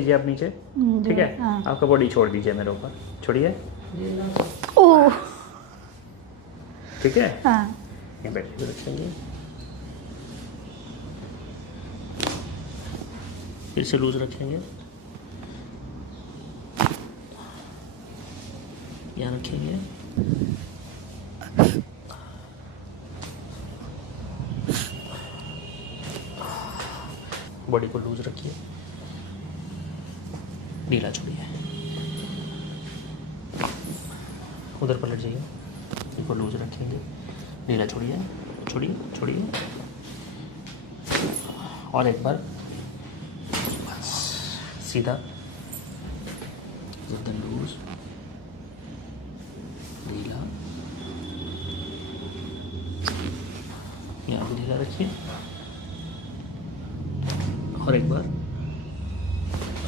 लीजिए आप नीचे, ठीक है। हाँ। आपका बॉडी छोड़ दीजिए मेरे ऊपर, छोड़िए, ओह। ठीक है। हाँ। ये बैटरी भी रखेंगे, फिर से लूज रखेंगे, यहाँ रखेंगे, बॉडी को लूज रखिए, ढीला छोड़िए, उधर पलट जाइए, इसको लूज रखेंगे, ढीला छोड़िए, छोड़िए छोड़िए, और एक बार, बस सीधा, एकदम लूज, ढीला, यहाँ भी ढीला रखिए, और एक बार